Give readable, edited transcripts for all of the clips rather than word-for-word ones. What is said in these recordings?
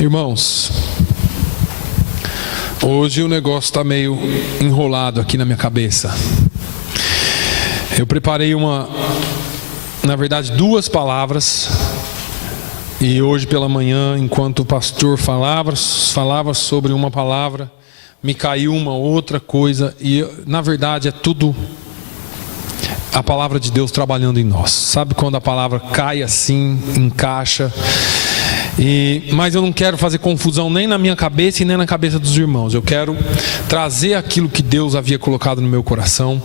Irmãos, hoje o negócio está meio enrolado aqui na minha cabeça. Eu preparei na verdade, duas palavras. E hoje pela manhã, enquanto o pastor falava sobre uma palavra, me caiu uma outra coisa. E na verdade é tudo a palavra de Deus trabalhando em nós. Sabe quando a palavra cai assim, encaixa? Mas eu não quero fazer confusão nem na minha cabeça e nem na cabeça dos irmãos. Eu quero trazer aquilo que Deus havia colocado no meu coração.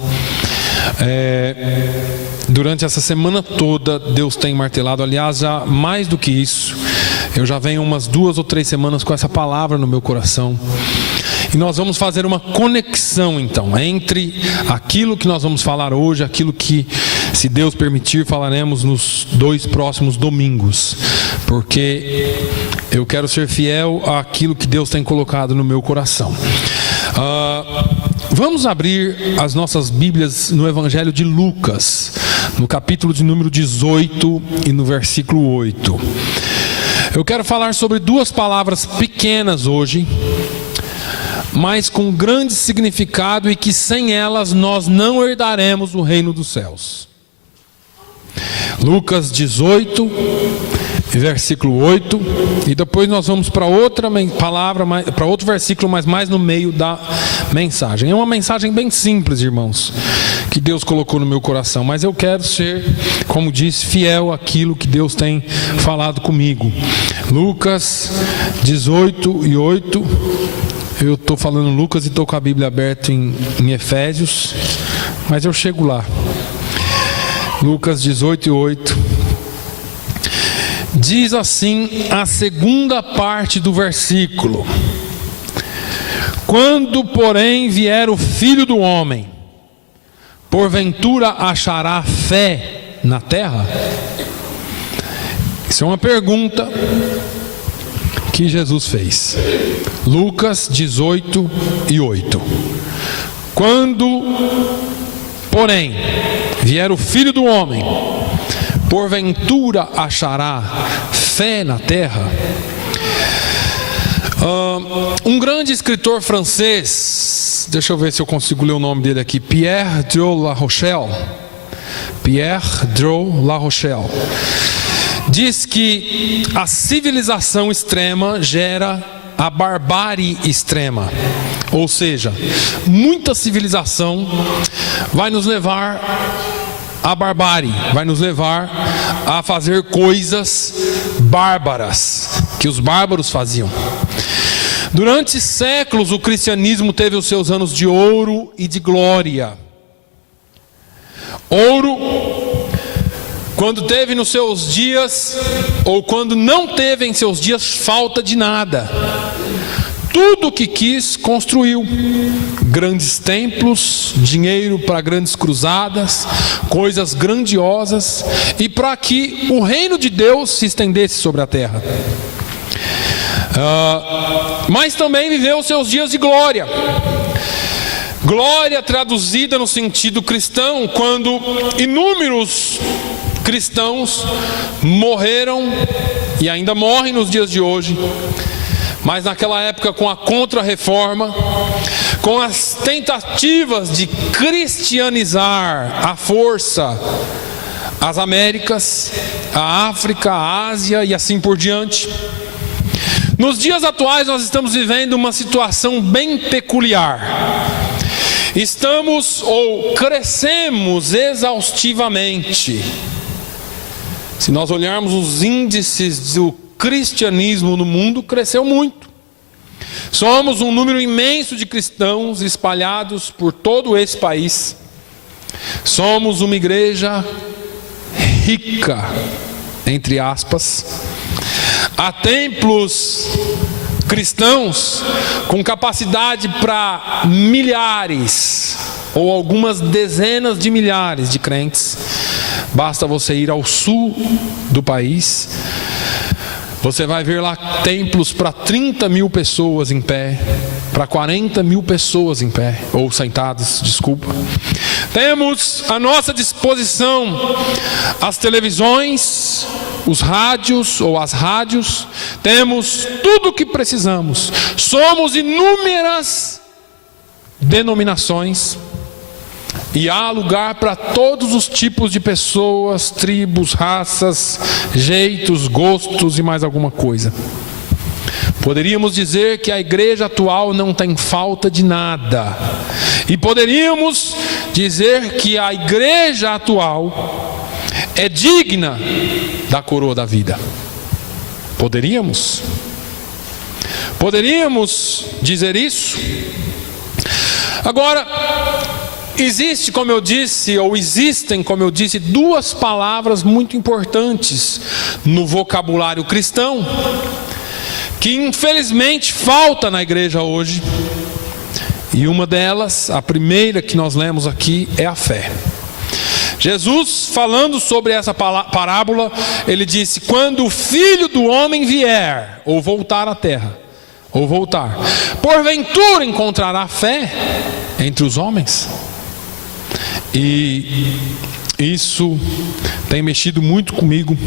Durante essa semana toda Deus tem martelado, aliás, já mais do que isso, eu já venho umas 2 ou 3 semanas com essa palavra no meu coração. E nós vamos fazer uma conexão então entre aquilo que nós vamos falar hoje, aquilo que, se Deus permitir, falaremos nos 2 próximos domingos, porque eu quero ser fiel àquilo que Deus tem colocado no meu coração. Vamos abrir as nossas Bíblias no Evangelho de Lucas, no capítulo de número 18 e no versículo 8. Eu quero falar sobre 2 palavras pequenas hoje, mas com grande significado, e que sem elas nós não herdaremos o reino dos céus. Lucas 18, versículo 8, e depois nós vamos para outra palavra, para outro versículo, mas mais no meio da mensagem. É uma mensagem bem simples, irmãos, que Deus colocou no meu coração, mas eu quero ser, como disse, fiel àquilo que Deus tem falado comigo. Lucas 18 e 8. Eu estou falando Lucas e estou com a Bíblia aberta em Efésios, mas eu chego lá. Lucas 18 e 8. Diz assim a segunda parte do versículo: quando, porém, vier o Filho do Homem, porventura achará fé na terra? Isso é uma pergunta que Jesus fez. Lucas 18 e 8. Quando, porém, vier o Filho do Homem, porventura achará fé na terra? Um grande escritor francês, deixa eu ver se eu consigo ler o nome dele aqui, Pierre de La Rochelle, diz que a civilização extrema gera a barbárie extrema. Ou seja, muita civilização vai nos levar à barbárie, vai nos levar a fazer coisas bárbaras que os bárbaros faziam. Durante séculos o cristianismo teve os seus anos de ouro e de glória. Ouro quando teve nos seus dias, ou quando não teve em seus dias falta de nada. Tudo o que quis, construiu. Grandes templos, dinheiro para grandes cruzadas, coisas grandiosas, e para que o reino de Deus se estendesse sobre a terra. Mas também viveu os seus dias de glória. Glória traduzida no sentido cristão, quando inúmeros cristãos morreram e ainda morrem nos dias de hoje. Mas naquela época, com a Contra-Reforma, com as tentativas de cristianizar à força as Américas, a África, a Ásia e assim por diante, nos dias atuais nós estamos vivendo uma situação bem peculiar. Estamos ou crescemos exaustivamente. Se nós olharmos os índices do cristianismo no mundo, cresceu muito. Somos um número imenso de cristãos espalhados por todo esse país. Somos uma igreja rica, entre aspas. Há templos cristãos com capacidade para milhares ou algumas dezenas de milhares de crentes. Basta você ir ao sul do país, você vai ver lá templos para 30 mil pessoas em pé, para 40 mil pessoas em pé, ou sentados, desculpa. Temos à nossa disposição as televisões, os rádios ou as rádios, temos tudo o que precisamos. Somos inúmeras denominações e há lugar para todos os tipos de pessoas, tribos, raças, jeitos, gostos e mais alguma coisa. Poderíamos dizer que a igreja atual não tem falta de nada. E poderíamos dizer que a igreja atual é digna da coroa da vida. Poderíamos dizer isso? Agora, existem, como eu disse, duas palavras muito importantes no vocabulário cristão, que infelizmente falta na igreja hoje. E uma delas, a primeira que nós lemos aqui, é a fé. Jesus, falando sobre essa parábola, ele disse: quando o Filho do Homem vier, ou voltar à terra, porventura encontrará fé entre os homens? E isso tem mexido muito comigo,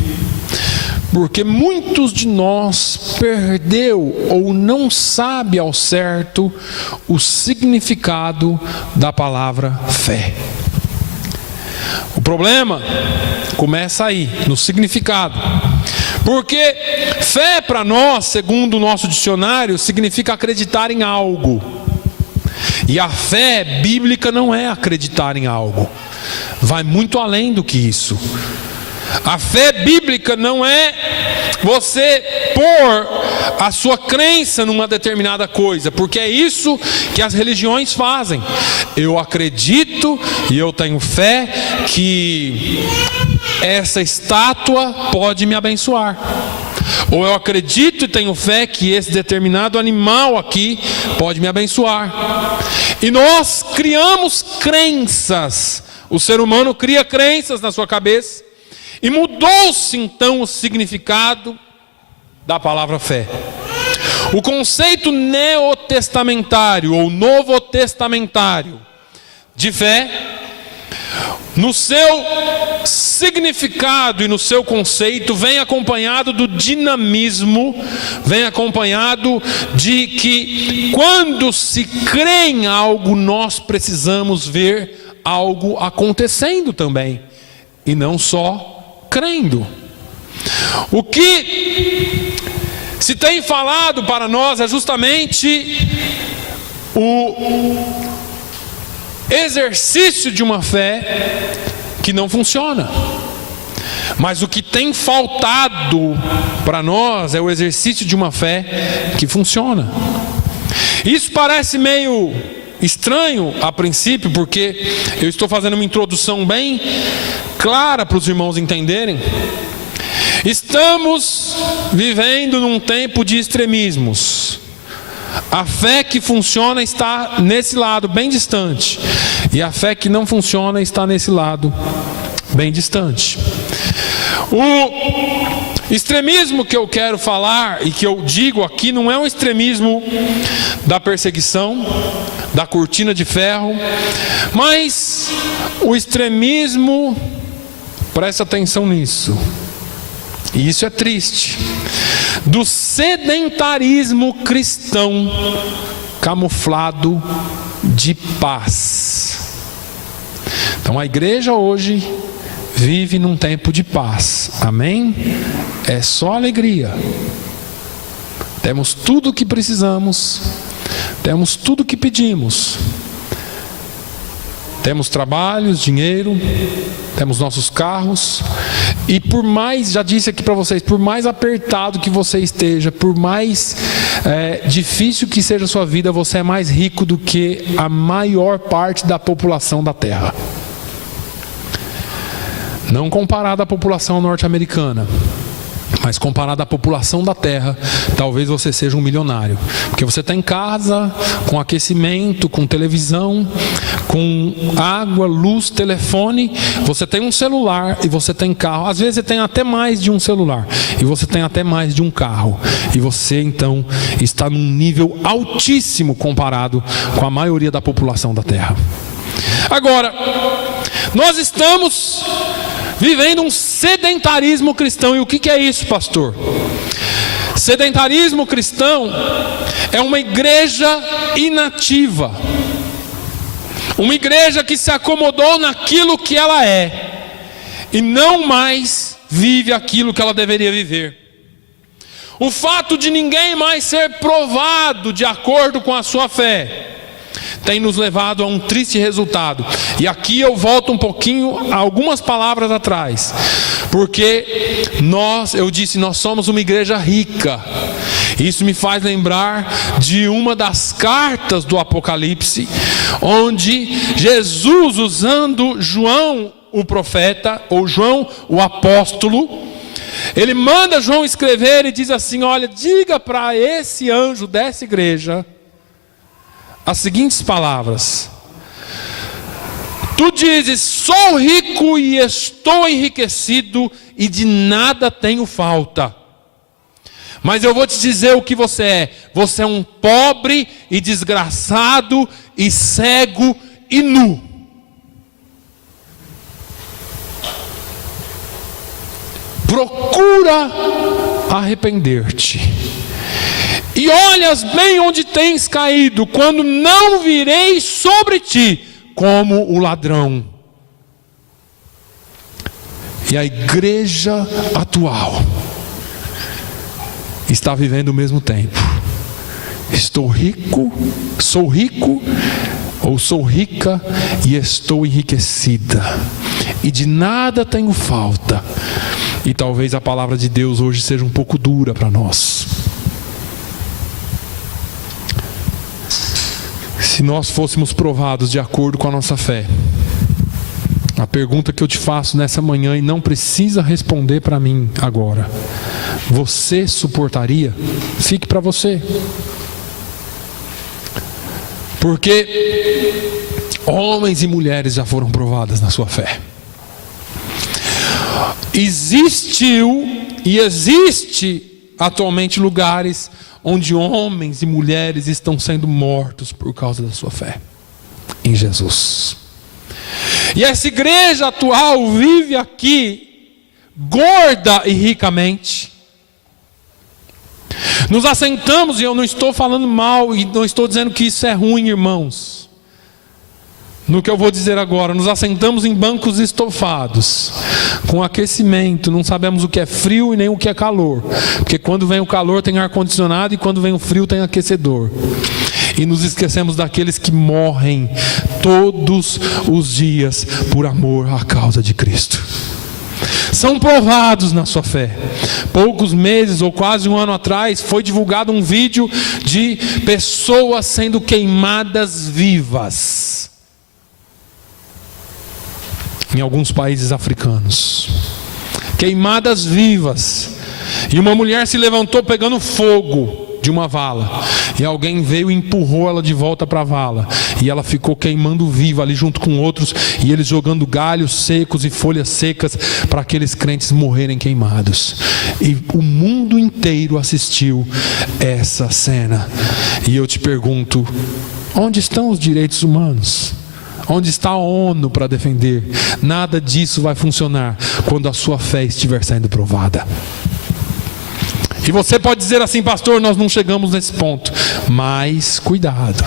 porque muitos de nós perdeu ou não sabe ao certo o significado da palavra fé. O problema começa aí, no significado. Porque fé para nós, segundo o nosso dicionário, significa acreditar em algo. E a fé bíblica não é acreditar em algo. Vai muito além do que isso. A fé bíblica não é você pôr a sua crença numa determinada coisa, porque é isso que as religiões fazem. Eu acredito e eu tenho fé que essa estátua pode me abençoar. Ou eu acredito e tenho fé que esse determinado animal aqui pode me abençoar. E nós criamos crenças. O ser humano cria crenças na sua cabeça. E mudou-se então o significado da palavra fé. O conceito neotestamentário ou novotestamentário de fé, no seu significado e no seu conceito, vem acompanhado do dinamismo, vem acompanhado de que quando se crê em algo, nós precisamos ver algo acontecendo também, e não só crendo. O que se tem falado para nós é justamente o exercício de uma fé que não funciona. Mas o que tem faltado para nós é o exercício de uma fé que funciona. Isso parece meio estranho a princípio, porque eu estou fazendo uma introdução bem clara para os irmãos entenderem. Estamos vivendo num tempo de extremismos. A fé que funciona está nesse lado bem distante, e a fé que não funciona está nesse lado bem distante. O extremismo que eu quero falar e que eu digo aqui não é um extremismo da perseguição, da cortina de ferro, mas o extremismo, presta atenção nisso, e isso é triste, do sedentarismo cristão camuflado de paz. Então a igreja hoje vive num tempo de paz, amém? É só alegria. Temos tudo o que precisamos, temos tudo o que pedimos. Temos trabalhos, dinheiro, temos nossos carros, e por mais, já disse aqui para vocês, por mais apertado que você esteja, por mais difícil que seja a sua vida, você é mais rico do que a maior parte da população da Terra. Não comparado à população norte-americana, mas comparado à população da Terra, talvez você seja um milionário. Porque você está em casa, com aquecimento, com televisão, com água, luz, telefone. Você tem um celular e você tem carro. Às vezes você tem até mais de um celular. E você tem até mais de um carro. E você então está num nível altíssimo comparado com a maioria da população da Terra. Agora, nós estamos vivendo um sedentarismo cristão. E o que é isso, pastor? Sedentarismo cristão é uma igreja inativa, uma igreja que se acomodou naquilo que ela é e não mais vive aquilo que ela deveria viver. O fato de ninguém mais ser provado de acordo com a sua fé tem nos levado a um triste resultado. E aqui eu volto um pouquinho, algumas palavras atrás, porque nós somos uma igreja rica. Isso me faz lembrar de uma das cartas do Apocalipse, onde Jesus, usando João o profeta, ou João o apóstolo, ele manda João escrever e diz assim: olha, diga para esse anjo dessa igreja as seguintes palavras: tu dizes, sou rico e estou enriquecido e de nada tenho falta. Mas eu vou te dizer o que você é. Você é um pobre e desgraçado e cego e nu. Procura arrepender-te e olhas bem onde tens caído, quando não virei sobre ti como o ladrão. E a igreja atual está vivendo o mesmo tempo. Sou rico, ou sou rica e estou enriquecida, e de nada tenho falta. E talvez a palavra de Deus hoje seja um pouco dura para nós. Se nós fôssemos provados de acordo com a nossa fé, a pergunta que eu te faço nessa manhã, e não precisa responder para mim agora: você suportaria? Fique para você. Porque homens e mulheres já foram provadas na sua fé. Existiu e existe atualmente lugares onde homens e mulheres estão sendo mortos por causa da sua fé em Jesus. E essa igreja atual vive aqui gorda e ricamente. Nos assentamos, e eu não estou falando mal e não estou dizendo que isso é ruim, irmãos. No que eu vou dizer agora, nos assentamos em bancos estofados, com aquecimento, não sabemos o que é frio e nem o que é calor, porque quando vem o calor tem ar-condicionado e quando vem o frio tem aquecedor. E nos esquecemos daqueles que morrem todos os dias por amor à causa de Cristo. São provados na sua fé. Poucos meses ou quase um ano atrás foi divulgado um vídeo de pessoas sendo queimadas vivas em alguns países africanos. Queimadas vivas. E uma mulher se levantou pegando fogo de uma vala, e alguém veio e empurrou ela de volta para a vala, e ela ficou queimando viva ali junto com outros, e eles jogando galhos secos e folhas secas para aqueles crentes morrerem queimados. E o mundo inteiro assistiu essa cena. E eu te pergunto: onde estão os direitos humanos? Onde está a ONU para defender? Nada disso vai funcionar quando a sua fé estiver sendo provada. E você pode dizer assim: pastor, nós não chegamos nesse ponto. Mas cuidado.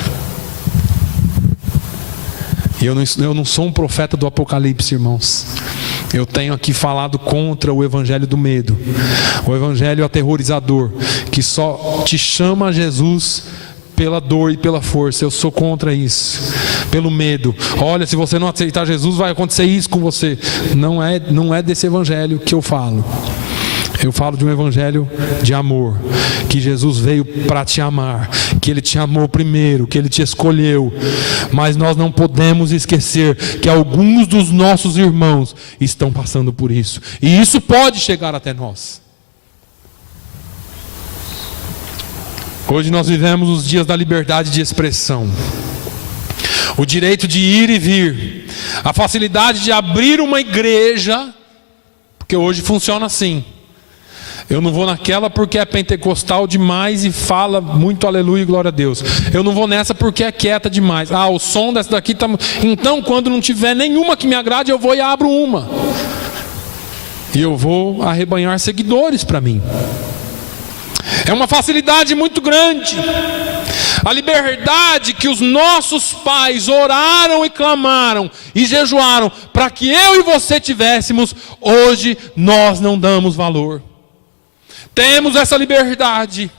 Eu não sou um profeta do Apocalipse, irmãos. Eu tenho aqui falado contra o evangelho do medo, o evangelho aterrorizador, que só te chama a Jesus pela dor e pela força. Eu sou contra isso, pelo medo. Olha, se você não aceitar Jesus, vai acontecer isso com você. Não é desse evangelho que eu falo. Eu falo de um evangelho de amor, que Jesus veio para te amar, que Ele te amou primeiro, que Ele te escolheu. Mas nós não podemos esquecer que alguns dos nossos irmãos estão passando por isso, e isso pode chegar até nós. Hoje nós vivemos os dias da liberdade de expressão, o direito de ir e vir, a facilidade de abrir uma igreja, porque hoje funciona assim. Eu não vou naquela porque é pentecostal demais e fala muito aleluia e glória a Deus. Eu não vou nessa porque é quieta demais. O som dessa daqui tá... Então, quando não tiver nenhuma que me agrade, eu vou e abro uma. e eu vou arrebanhar seguidores para mim. É uma facilidade muito grande. A liberdade que os nossos pais oraram e clamaram e jejuaram para que eu e você tivéssemos, hoje nós não damos valor. Temos essa liberdade,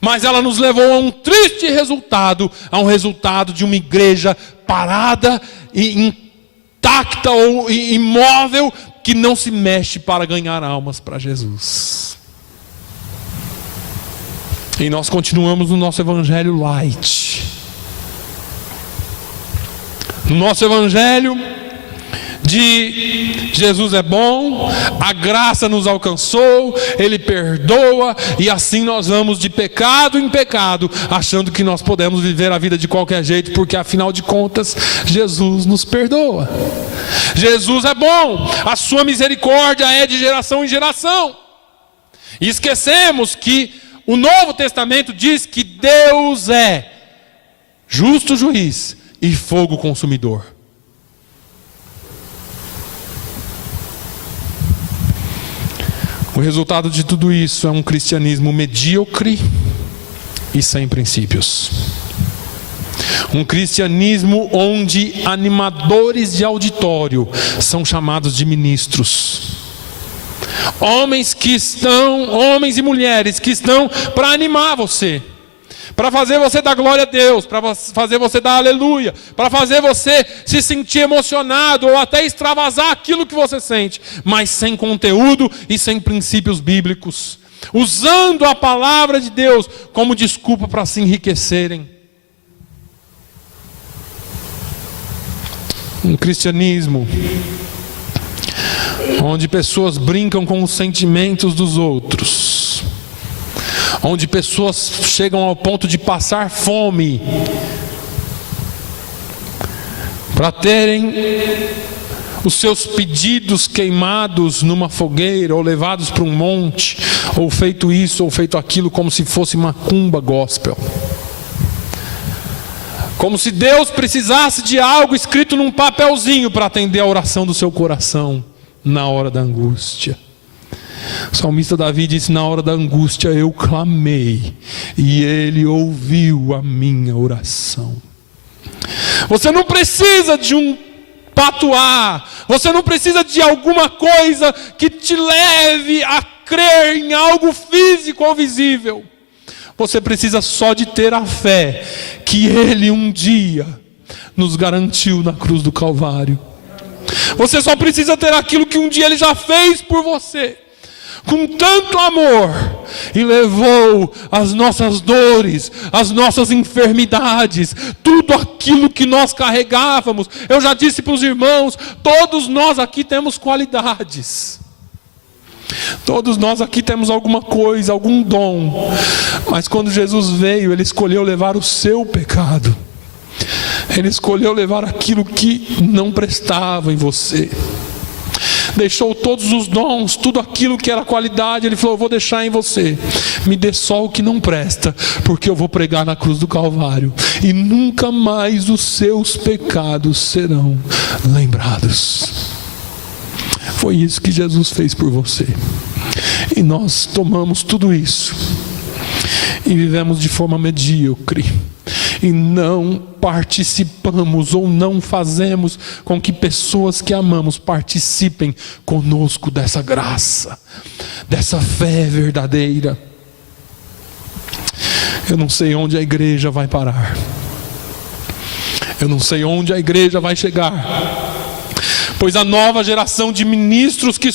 mas ela nos levou a um triste resultado, a um resultado de uma igreja parada e intacta ou imóvel, que não se mexe para ganhar almas para Jesus. E nós continuamos no nosso evangelho light. No nosso evangelho de Jesus é bom, a graça nos alcançou, Ele perdoa, e assim nós vamos de pecado em pecado, achando que nós podemos viver a vida de qualquer jeito, porque afinal de contas, Jesus nos perdoa. Jesus é bom, a sua misericórdia é de geração em geração. E esquecemos que o Novo Testamento diz que Deus é justo juiz e fogo consumidor. O resultado de tudo isso é um cristianismo medíocre e sem princípios. Um cristianismo onde animadores de auditório são chamados de ministros. Homens e mulheres que estão para animar você, para fazer você dar glória a Deus, para fazer você dar aleluia, para fazer você se sentir emocionado ou até extravasar aquilo que você sente, mas sem conteúdo e sem princípios bíblicos, usando a palavra de Deus como desculpa para se enriquecerem. Um cristianismo onde pessoas brincam com os sentimentos dos outros, onde pessoas chegam ao ponto de passar fome para terem os seus pedidos queimados numa fogueira, ou levados para um monte, ou feito isso ou feito aquilo, como se fosse macumba gospel. Como se Deus precisasse de algo escrito num papelzinho para atender a oração do seu coração na hora da angústia. O salmista Davi disse: na hora da angústia eu clamei e Ele ouviu a minha oração. Você não precisa de um patuá, você não precisa de alguma coisa que te leve a crer em algo físico ou visível. Você precisa só de ter a fé que Ele um dia nos garantiu na cruz do Calvário. Você só precisa ter aquilo que um dia Ele já fez por você, com tanto amor, e levou as nossas dores, as nossas enfermidades, tudo aquilo que nós carregávamos. Eu já disse para os irmãos, todos nós aqui temos qualidades. Todos nós aqui temos alguma coisa, algum dom. Mas quando Jesus veio, Ele escolheu levar o seu pecado. Ele escolheu levar aquilo que não prestava em você. Deixou todos os dons, tudo aquilo que era qualidade. Ele falou: eu vou deixar em você. Me dê só o que não presta, porque eu vou pregar na cruz do Calvário, e nunca mais os seus pecados serão lembrados. Foi isso que Jesus fez por você. E nós tomamos tudo isso e vivemos de forma medíocre, e não participamos ou não fazemos com que pessoas que amamos participem conosco dessa graça, dessa fé verdadeira. Eu não sei onde a igreja vai parar, eu não sei onde a igreja vai chegar, pois a nova geração de ministros que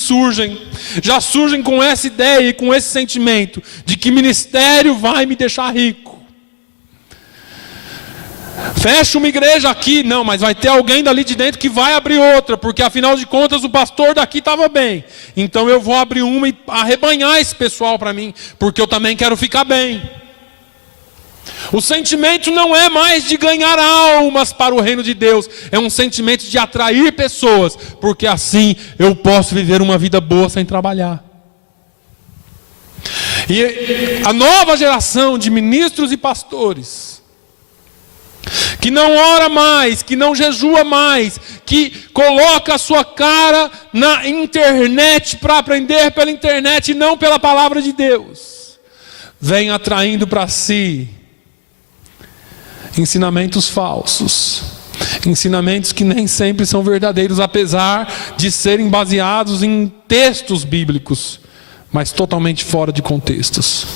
já surgem com essa ideia e com esse sentimento de que ministério vai me deixar rico. Fecha uma igreja aqui, não, mas vai ter alguém dali de dentro que vai abrir outra, porque afinal de contas o pastor daqui estava bem, então eu vou abrir uma e arrebanhar esse pessoal para mim, porque eu também quero ficar bem. O sentimento não é mais de ganhar almas para o reino de Deus, é um sentimento de atrair pessoas, porque assim eu posso viver uma vida boa sem trabalhar. E a nova geração de ministros e pastores que não ora mais, que não jejua mais, que coloca a sua cara na internet para aprender pela internet e não pela palavra de Deus, vem atraindo para si ensinamentos falsos, ensinamentos que nem sempre são verdadeiros, apesar de serem baseados em textos bíblicos, mas totalmente fora de contextos.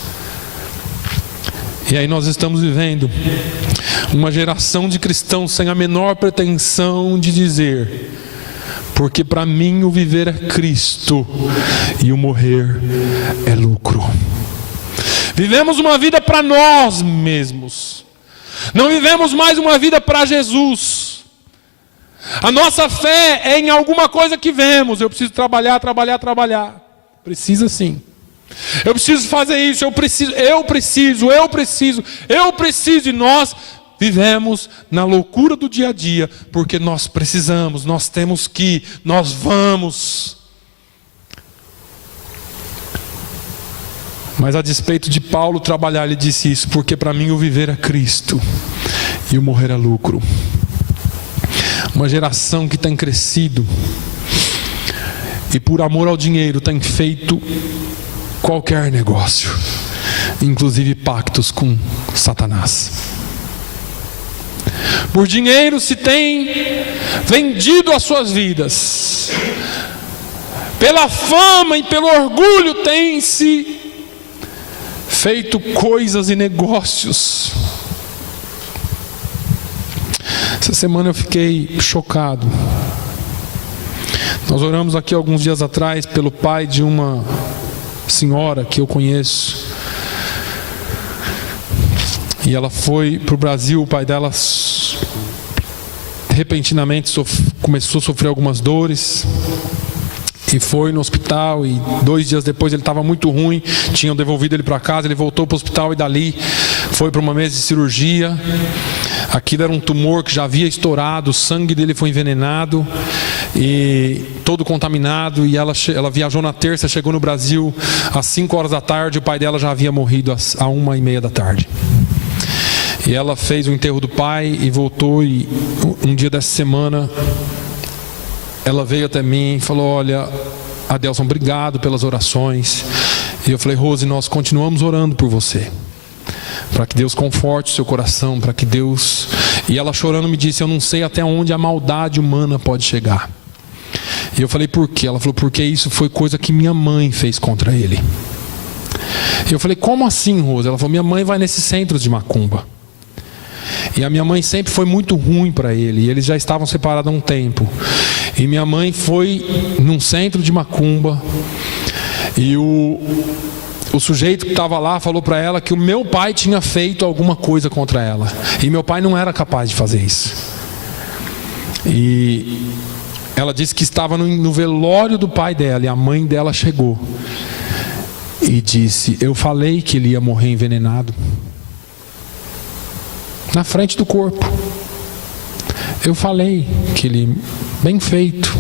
E aí nós estamos vivendo uma geração de cristãos sem a menor pretensão de dizer: porque para mim o viver é Cristo e o morrer é lucro. Vivemos uma vida para nós mesmos, não vivemos mais uma vida para Jesus. A nossa fé é em alguma coisa que vemos. Eu preciso trabalhar. Precisa sim. Eu preciso fazer isso, eu preciso. E nós vivemos na loucura do dia a dia, porque nós precisamos, nós temos que, nós vamos. Mas a despeito de Paulo trabalhar, ele disse isso: porque para mim o viver é Cristo e o morrer é lucro. Uma geração que tem crescido e por amor ao dinheiro tem feito qualquer negócio, inclusive pactos com Satanás. Por dinheiro se tem vendido as suas vidas, pela fama e pelo orgulho tem se feito coisas e negócios. Essa semana eu fiquei chocado. Nós oramos aqui alguns dias atrás pelo pai de uma senhora que eu conheço, e ela foi para o Brasil. O pai dela repentinamente começou a sofrer algumas dores e foi no hospital, e 2 dias depois ele estava muito ruim, tinham devolvido ele para casa, ele voltou para o hospital e dali foi para uma mesa de cirurgia. Aquilo era um tumor que já havia estourado, o sangue dele foi envenenado e todo contaminado, e ela viajou na terça, chegou no Brasil às 5 horas da tarde, o pai dela já havia morrido às 1h30 da tarde. E ela fez o enterro do pai e voltou, e um dia dessa semana ela veio até mim e falou: olha, Adelson, obrigado pelas orações. E eu falei: Rose, nós continuamos orando por você, para que Deus conforte o seu coração, para que Deus... E ela chorando me disse: eu não sei até onde a maldade humana pode chegar. E eu falei: por quê? Ela falou: porque isso foi coisa que minha mãe fez contra ele. E eu falei: como assim, Rose? Ela falou: minha mãe vai nesses centros de macumba, e a minha mãe sempre foi muito ruim para ele, e eles já estavam separados há um tempo. E minha mãe foi num centro de macumba, e o sujeito que estava lá falou para ela que o meu pai tinha feito alguma coisa contra ela, e meu pai não era capaz de fazer isso. E ela disse que estava no velório do pai dela, e a mãe dela chegou e disse: eu falei que ele ia morrer envenenado, na frente do corpo. Eu falei que ele... bem feito.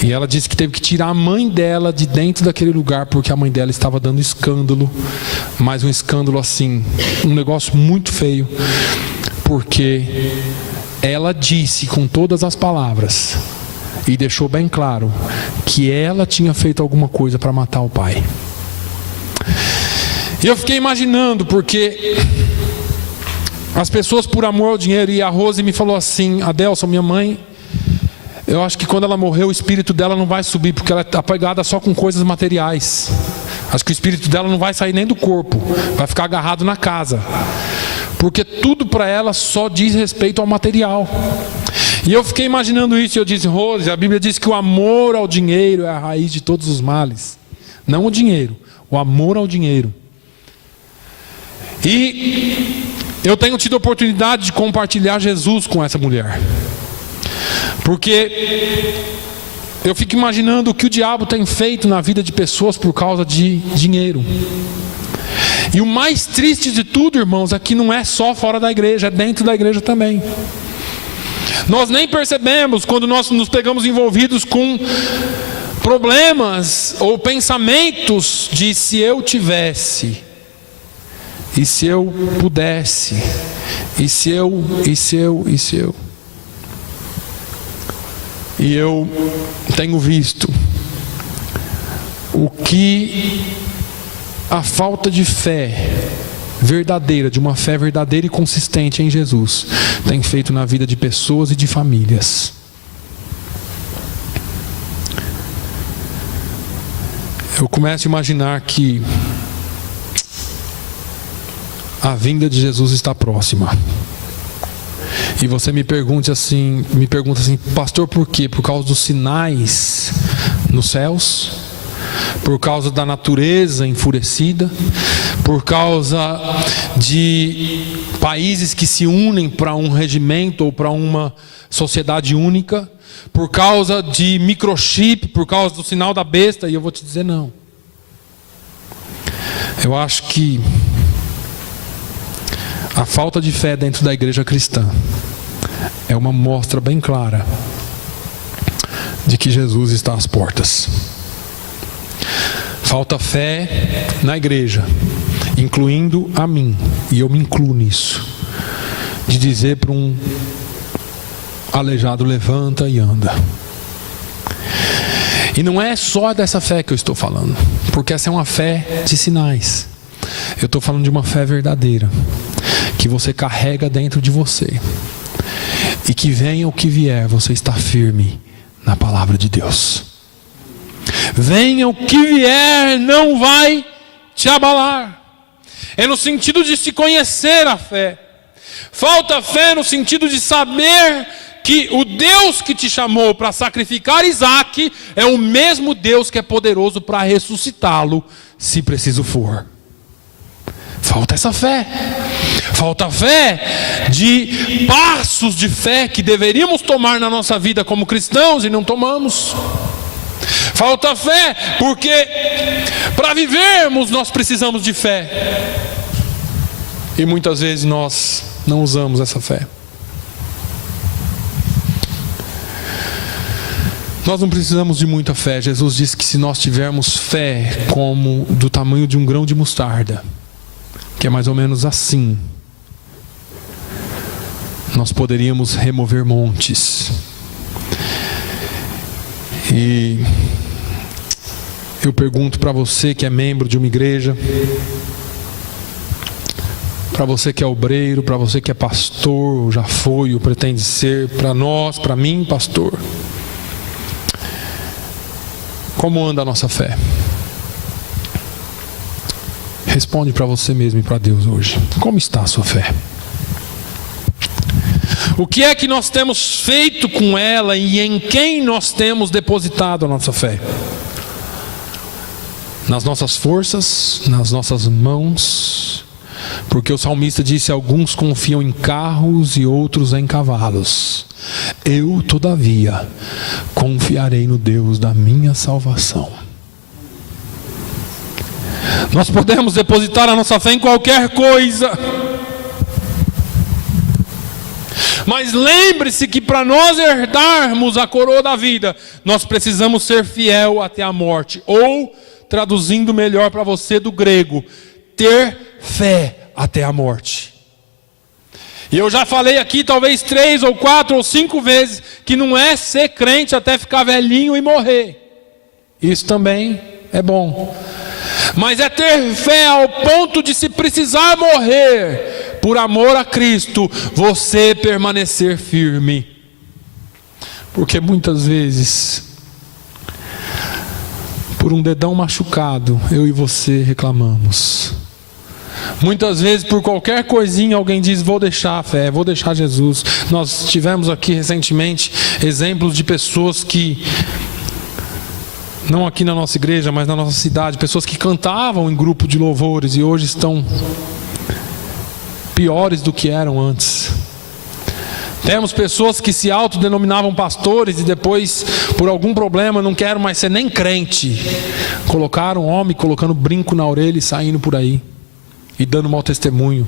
E ela disse que teve que tirar a mãe dela de dentro daquele lugar, porque a mãe dela estava dando escândalo, mas um escândalo assim, um negócio muito feio, porque ela disse com todas as palavras e deixou bem claro que ela tinha feito alguma coisa para matar o pai. E eu fiquei imaginando, porque as pessoas por amor ao dinheiro, e a Rose me falou assim: Adelson, minha mãe, eu acho que quando ela morrer o espírito dela não vai subir, porque ela está apegada só com coisas materiais. Acho que o espírito dela não vai sair nem do corpo, vai ficar agarrado na casa, porque tudo para ela só diz respeito ao material. E eu fiquei imaginando isso, e eu disse: Rose, a Bíblia diz que o amor ao dinheiro é a raiz de todos os males. Não o dinheiro, o amor ao dinheiro. E eu tenho tido a oportunidade de compartilhar Jesus com essa mulher, porque eu fico imaginando o que o diabo tem feito na vida de pessoas por causa de dinheiro. E o mais triste de tudo, irmãos, é que não é só fora da igreja, é dentro da igreja também. Nós nem percebemos quando nós nos pegamos envolvidos com problemas ou pensamentos de: se eu tivesse, E se eu pudesse? E se eu? E eu tenho visto o que a falta de fé verdadeira, de uma fé verdadeira e consistente em Jesus, tem feito na vida de pessoas e de famílias. Eu começo a imaginar que a vinda de Jesus está próxima. E você me pergunta assim, pastor, por quê? Por causa dos sinais nos céus? Por causa da natureza enfurecida? Por causa de países que se unem para um regimento ou para uma sociedade única? Por causa de microchip? Por causa do sinal da besta? E eu vou te dizer não. Eu acho que a falta de fé dentro da igreja cristã é uma mostra bem clara de que Jesus está às portas. Falta fé na igreja, incluindo a mim, e eu me incluo nisso, de dizer para um aleijado: levanta e anda. E não é só dessa fé que eu estou falando, porque essa é uma fé de sinais. Eu estou falando de uma fé verdadeira, que você carrega dentro de você, e que venha o que vier, você está firme na palavra de Deus. Venha o que vier, não vai te abalar. É no sentido de se conhecer a fé. Falta fé no sentido de saber que o Deus que te chamou para sacrificar Isaac é o mesmo Deus que é poderoso para ressuscitá-lo, se preciso for. Falta essa fé. Falta fé de passos de fé que deveríamos tomar na nossa vida como cristãos e não tomamos. Falta fé porque para vivermos nós precisamos de fé. E muitas vezes nós não usamos essa fé. Nós não precisamos de muita fé. Jesus disse que se nós tivermos fé como do tamanho de um grão de mostarda, que é mais ou menos assim, nós poderíamos remover montes. E eu pergunto para você que é membro de uma igreja, para você que é obreiro, para você que é pastor, ou já foi, ou pretende ser, para nós, para mim, pastor, como anda a nossa fé? Responde para você mesmo e para Deus hoje. Como está a sua fé? O que é que nós temos feito com ela e em quem nós temos depositado a nossa fé? Nas nossas forças, nas nossas mãos? Porque o salmista disse: alguns confiam em carros e outros em cavalos. Eu, todavia, confiarei no Deus da minha salvação. Nós podemos depositar a nossa fé em qualquer coisa. Mas lembre-se que para nós herdarmos a coroa da vida, nós precisamos ser fiel até a morte. Ou, traduzindo melhor para você do grego, ter fé até a morte. E eu já falei aqui talvez 3 ou 4 ou 5 vezes que não é ser crente até ficar velhinho e morrer. Isso também é bom. Mas é ter fé ao ponto de, se precisar morrer por amor a Cristo, você permanecer firme. Porque muitas vezes, por um dedão machucado, eu e você reclamamos. Muitas vezes por qualquer coisinha alguém diz: vou deixar a fé, vou deixar Jesus. Nós tivemos aqui recentemente exemplos de pessoas que, não aqui na nossa igreja, mas na nossa cidade, pessoas que cantavam em grupo de louvores e hoje estão piores do que eram antes. Temos pessoas que se autodenominavam pastores e depois, por algum problema, não quero mais ser nem crente. Colocaram homem, colocando brinco na orelha e saindo por aí e dando mau testemunho.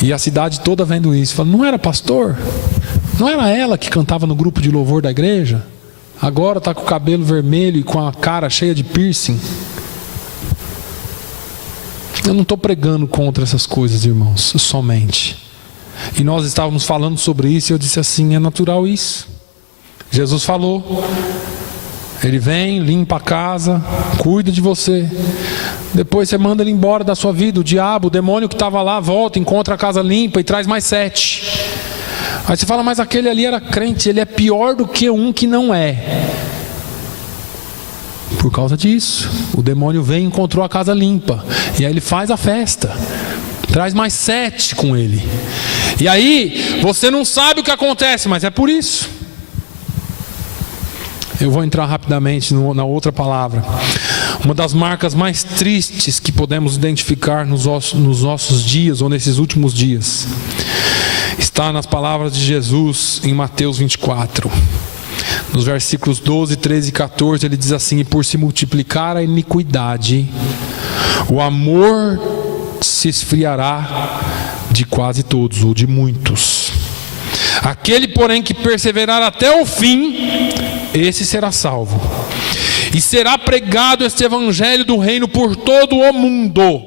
E a cidade toda vendo isso, falando: não era pastor? Não era ela que cantava no grupo de louvor da igreja? Agora está com o cabelo vermelho e com a cara cheia de piercing. Eu não estou pregando contra essas coisas, irmãos, somente. E nós estávamos falando sobre isso e eu disse assim, é natural isso. Jesus falou, Ele vem, limpa a casa, cuida de você. Depois você manda ele embora da sua vida. O diabo, o demônio que estava lá, volta, encontra a casa limpa e traz mais 7. Aí você fala, mas aquele ali era crente, ele é pior do que um que não é. Por causa disso, o demônio vem e encontrou a casa limpa. E aí ele faz a festa, traz mais 7 com ele. E aí, você não sabe o que acontece, mas é por isso. Eu vou entrar rapidamente na outra palavra. Uma das marcas mais tristes que podemos identificar nos nossos dias, ou nesses últimos dias, está nas palavras de Jesus em Mateus 24. Nos versículos 12, 13 e 14, ele diz assim: e por se multiplicar a iniquidade, o amor se esfriará de quase todos, ou de muitos. Aquele, porém, que perseverar até o fim, esse será salvo. E será pregado este evangelho do reino por todo o mundo,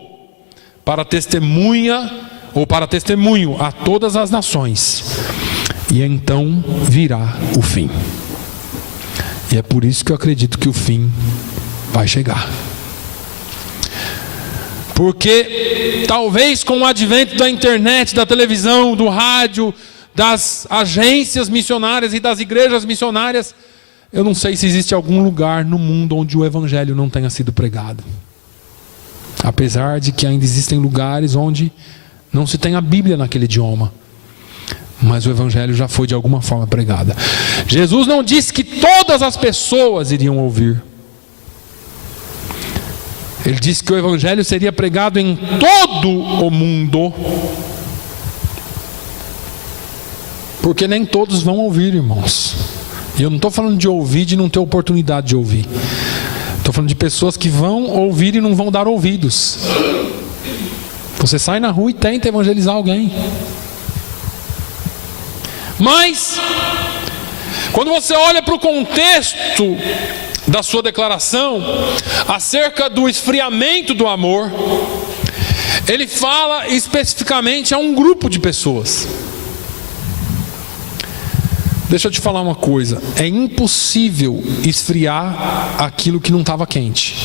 para testemunha, ou para testemunho a todas as nações. E então virá o fim. E é por isso que eu acredito que o fim vai chegar. Porque talvez com o advento da internet, da televisão, do rádio, das agências missionárias e das igrejas missionárias, eu não sei se existe algum lugar no mundo onde o evangelho não tenha sido pregado. Apesar de que ainda existem lugares onde não se tem a Bíblia naquele idioma, mas o evangelho já foi de alguma forma pregado. Jesus não disse que todas as pessoas iriam ouvir. Ele disse que o evangelho seria pregado em todo o mundo. Porque nem todos vão ouvir, irmãos. E eu não estou falando de ouvir, de não ter oportunidade de ouvir. Estou falando de pessoas que vão ouvir e não vão dar ouvidos. Você sai na rua e tenta evangelizar alguém. Mas, quando você olha para o contexto da sua declaração, acerca do esfriamento do amor, ele fala especificamente a um grupo de pessoas. Deixa eu te falar uma coisa, é impossível esfriar aquilo que não estava quente.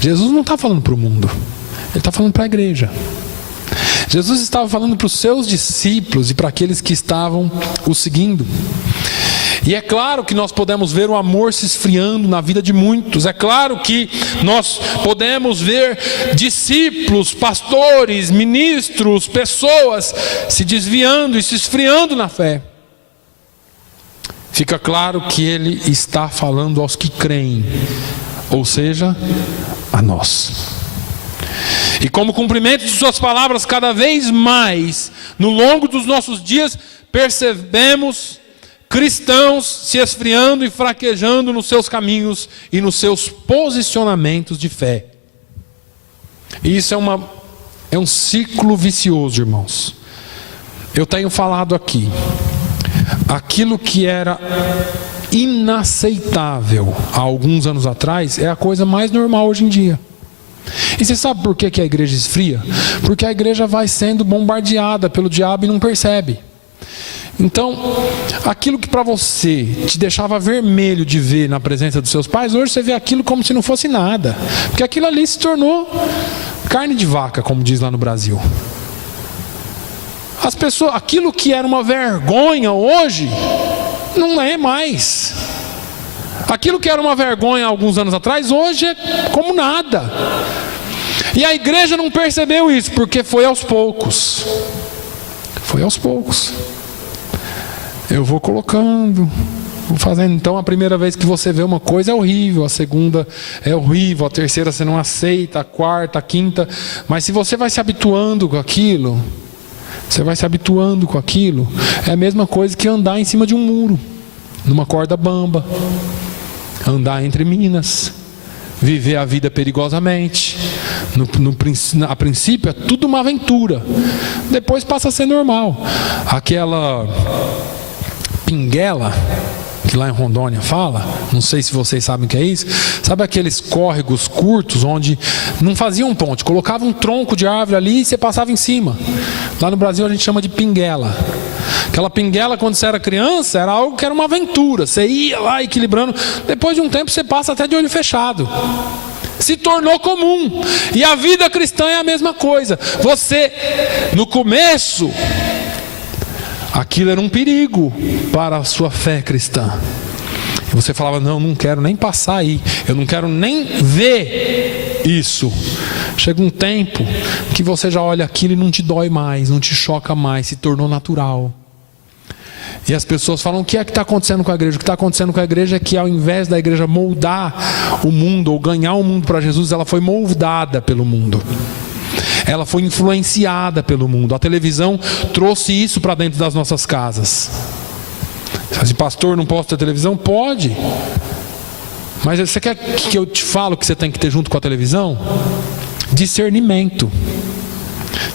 Jesus não está falando para o mundo, Ele está falando para a igreja. Jesus estava falando para os seus discípulos e para aqueles que estavam o seguindo. E é claro que nós podemos ver o amor se esfriando na vida de muitos. É claro que nós podemos ver discípulos, pastores, ministros, pessoas se desviando e se esfriando na fé. Fica claro que ele está falando aos que creem, ou seja, a nós. E como cumprimento de suas palavras, cada vez mais, no longo dos nossos dias, percebemos cristãos se esfriando e fraquejando nos seus caminhos e nos seus posicionamentos de fé. E isso é um ciclo vicioso, irmãos. Eu tenho falado aqui, aquilo que era inaceitável há alguns anos atrás é a coisa mais normal hoje em dia. E você sabe por que a igreja esfria? Porque a igreja vai sendo bombardeada pelo diabo e não percebe. Então, aquilo que para você te deixava vermelho de ver na presença dos seus pais, hoje você vê aquilo como se não fosse nada. Porque aquilo ali se tornou carne de vaca, como diz lá no Brasil. As pessoas, aquilo que era uma vergonha hoje, não é mais. Aquilo que era uma vergonha há alguns anos atrás, hoje é como nada. E a igreja não percebeu isso, porque foi aos poucos. Foi aos poucos. Eu vou colocando, vou fazendo. Então a primeira vez que você vê uma coisa é horrível, a segunda é horrível, a terceira você não aceita, a quarta, a quinta. Mas se você vai se habituando com aquilo, é a mesma coisa que andar em cima de um muro, numa corda bamba, andar entre minas, viver a vida perigosamente. A princípio é tudo uma aventura, depois passa a ser normal. Aquela pinguela que lá em Rondônia fala, não sei se vocês sabem o que é isso. Sabe aqueles córregos curtos onde não faziam ponte, colocavam um tronco de árvore ali e você passava em cima. Lá no Brasil a gente chama de pinguela. Aquela pinguela, quando você era criança, era algo que era uma aventura. Você ia lá equilibrando, depois de um tempo você passa até de olho fechado. Se tornou comum. E a vida cristã é a mesma coisa. Você, no começo, aquilo era um perigo para a sua fé cristã. E você falava, não quero nem passar aí, eu não quero nem ver isso. Chega um tempo que você já olha aquilo e não te dói mais, não te choca mais, se tornou natural. E as pessoas falam, o que é que está acontecendo com a igreja? O que está acontecendo com a igreja é que ao invés da igreja moldar o mundo, ou ganhar o mundo para Jesus, ela foi moldada pelo mundo. Ela foi influenciada pelo mundo. A televisão trouxe isso para dentro das nossas casas. Você fala assim, pastor, não posso ter televisão? Pode. Mas você quer que eu te fale o que você tem que ter junto com a televisão? Discernimento.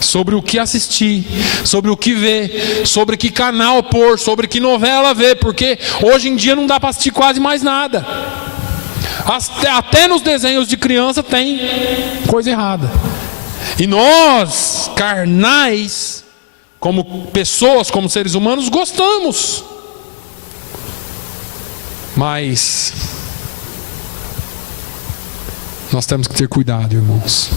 Sobre o que assistir, sobre o que ver, sobre que canal pôr, sobre que novela ver, porque hoje em dia não dá para assistir quase mais nada. Até nos desenhos de criança tem coisa errada. E nós, carnais, como pessoas, como seres humanos, gostamos. Mas nós temos que ter cuidado, irmãos.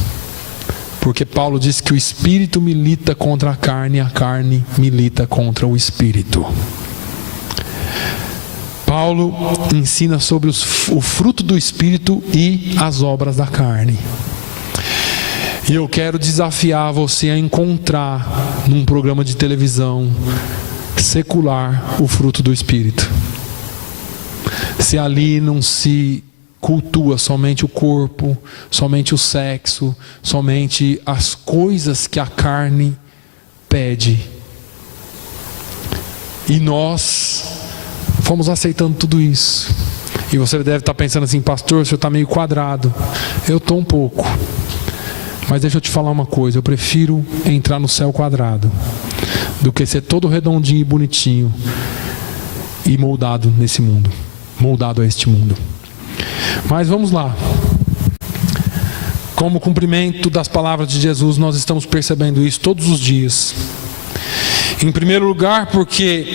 Porque Paulo diz que o espírito milita contra a carne milita contra o espírito. Paulo ensina sobre o fruto do espírito e as obras da carne. E eu quero desafiar você a encontrar num programa de televisão secular o fruto do espírito. Se ali não se cultua somente o corpo, somente o sexo, somente as coisas que a carne pede. E nós fomos aceitando tudo isso. E você deve estar pensando assim, pastor, o senhor está meio quadrado. Eu estou um pouco. Mas deixa eu te falar uma coisa, eu prefiro entrar no céu quadrado do que ser todo redondinho e bonitinho e moldado nesse mundo, moldado a este mundo. Mas vamos lá. Como cumprimento das palavras de Jesus, nós estamos percebendo isso todos os dias. Em primeiro lugar, porque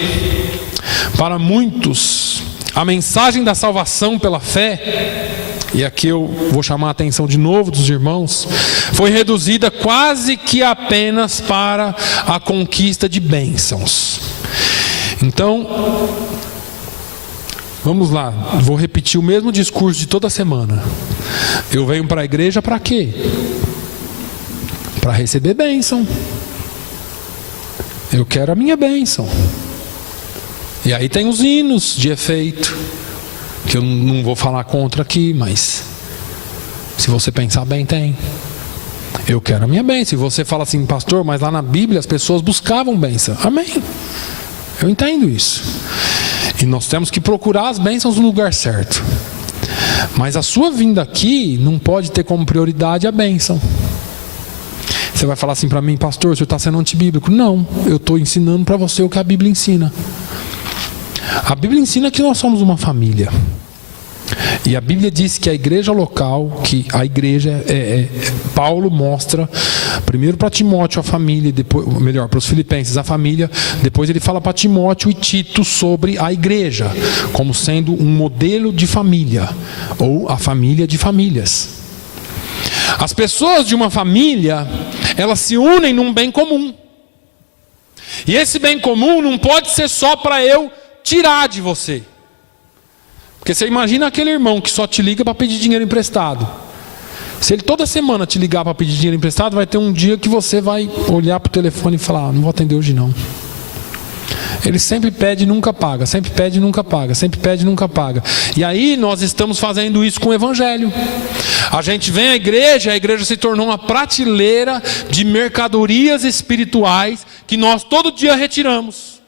para muitos a mensagem da salvação pela fé, e aqui eu vou chamar a atenção de novo dos irmãos, foi reduzida quase que apenas para a conquista de bênçãos. Então, vamos lá, vou repetir o mesmo discurso de toda semana. Eu venho para a igreja para quê? Para receber bênção. Eu quero a minha bênção. E aí tem os hinos de efeito, que eu não vou falar contra aqui, mas se você pensar bem, tem. Eu quero a minha bênção. E você fala assim, pastor, mas lá na Bíblia as pessoas buscavam bênção. Amém. Eu entendo isso. E nós temos que procurar as bênçãos no lugar certo. Mas a sua vinda aqui não pode ter como prioridade a bênção. Você vai falar assim para mim, pastor, o senhor está sendo antibíblico. Não, eu estou ensinando para você o que a Bíblia ensina. A Bíblia ensina que nós somos uma família. E a Bíblia diz que a igreja local, que a igreja Paulo mostra primeiro para Timóteo a família, depois, melhor, para os filipenses a família, depois ele fala para Timóteo e Tito sobre a igreja, como sendo um modelo de família, ou a família de famílias. As pessoas de uma família, elas se unem num bem comum. E esse bem comum não pode ser só para eu tirar de você. Porque você imagina aquele irmão que só te liga para pedir dinheiro emprestado. Se ele toda semana te ligar para pedir dinheiro emprestado, vai ter um dia que você vai olhar para o telefone e falar, não vou atender hoje não. Ele sempre pede e nunca paga, sempre pede e nunca paga, sempre pede e nunca paga. E aí nós estamos fazendo isso com o evangelho. A gente vem à igreja, a igreja se tornou uma prateleira de mercadorias espirituais que nós todo dia retiramos.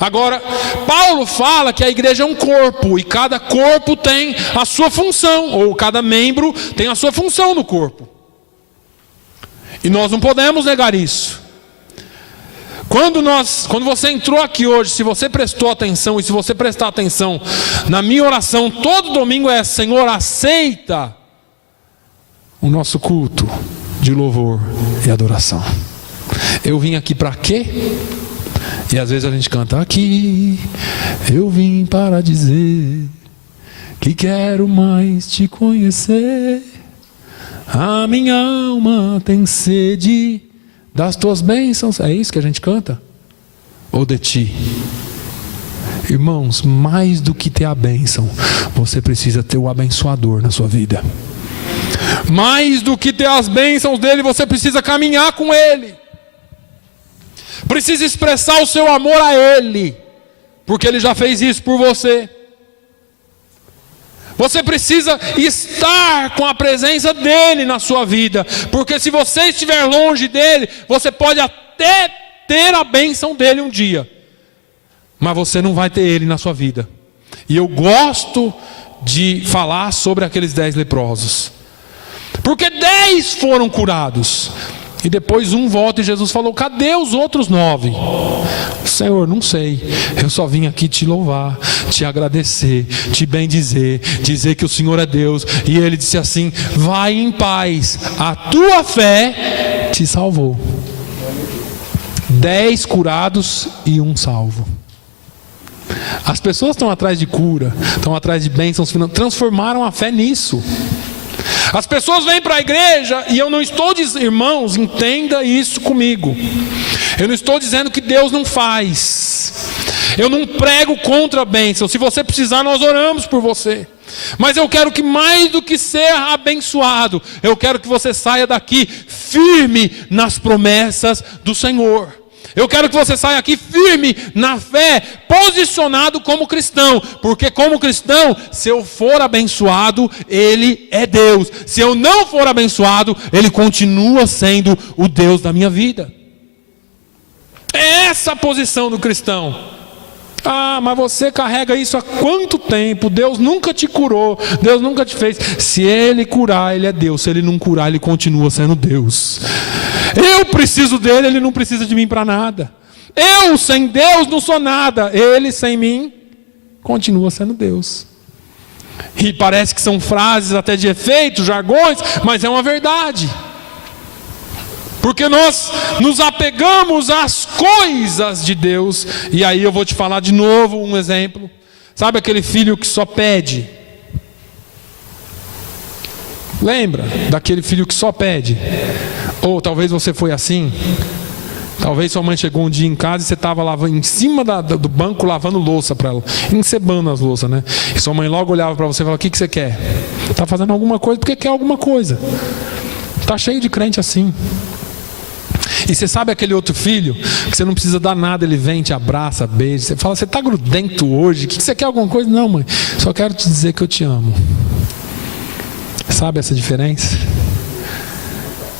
Agora, Paulo fala que a igreja é um corpo, e cada corpo tem a sua função, ou cada membro tem a sua função no corpo. E nós não podemos negar isso. Quando você entrou aqui hoje, se você prestou atenção, e se você prestar atenção na minha oração, todo domingo é: Senhor, aceita o nosso culto de louvor e adoração. Eu vim aqui para quê? E às vezes a gente canta: aqui eu vim para dizer que quero mais te conhecer. A minha alma tem sede das tuas bênçãos. É isso que a gente canta? Ou de ti? Irmãos, mais do que ter a bênção, você precisa ter o abençoador na sua vida. Mais do que ter as bênçãos dele, você precisa caminhar com ele. Precisa expressar o seu amor a ele, porque ele já fez isso por você. Você precisa estar com a presença dele na sua vida, porque se você estiver longe dele, você pode até ter a bênção dele um dia, mas você não vai ter ele na sua vida. E eu gosto de falar sobre aqueles 10 leprosos, porque 10 foram curados, e depois um volta e Jesus falou: cadê os outros 9? Senhor, não sei, eu só vim aqui te louvar, te agradecer, te bendizer, dizer que o Senhor é Deus. E ele disse assim: vai em paz, a tua fé te salvou. 10 curados e 1 salvo. As pessoas estão atrás de cura, estão atrás de bênçãos financeiras, transformaram a fé nisso. As pessoas vêm para a igreja, e eu não estou dizendo, irmãos, entenda isso comigo, eu não estou dizendo que Deus não faz, eu não prego contra a bênção. Se você precisar, nós oramos por você, mas eu quero que, mais do que ser abençoado, eu quero que você saia daqui firme nas promessas do Senhor. Eu quero que você saia aqui firme na fé, posicionado como cristão, porque como cristão, se eu for abençoado, Ele é Deus. Se eu não for abençoado, Ele continua sendo o Deus da minha vida. É essa a posição do cristão. Ah, mas você carrega isso há quanto tempo? Deus nunca te curou, Deus nunca te fez. Se Ele curar, Ele é Deus. Se Ele não curar, Ele continua sendo Deus. Eu preciso dele, Ele não precisa de mim para nada. Eu sem Deus não sou nada. Ele sem mim continua sendo Deus. E parece que são frases até de efeito, jargões, mas é uma verdade. Porque nós nos apegamos às coisas de Deus. E aí eu vou te falar de novo um exemplo. Sabe aquele filho que só pede? Lembra daquele filho que só pede? Ou talvez você foi assim. Talvez sua mãe chegou um dia em casa e você estava em cima do banco lavando louça para ela, encebando as louças, né? E sua mãe logo olhava para você e falava: o que você quer? Está fazendo alguma coisa porque quer alguma coisa. Está cheio de crente assim. E você sabe aquele outro filho que você não precisa dar nada, ele vem, te abraça, beija. Você fala: você está grudento hoje? O que você quer? Alguma coisa? Não, mãe, só quero te dizer que eu te amo. Sabe essa diferença?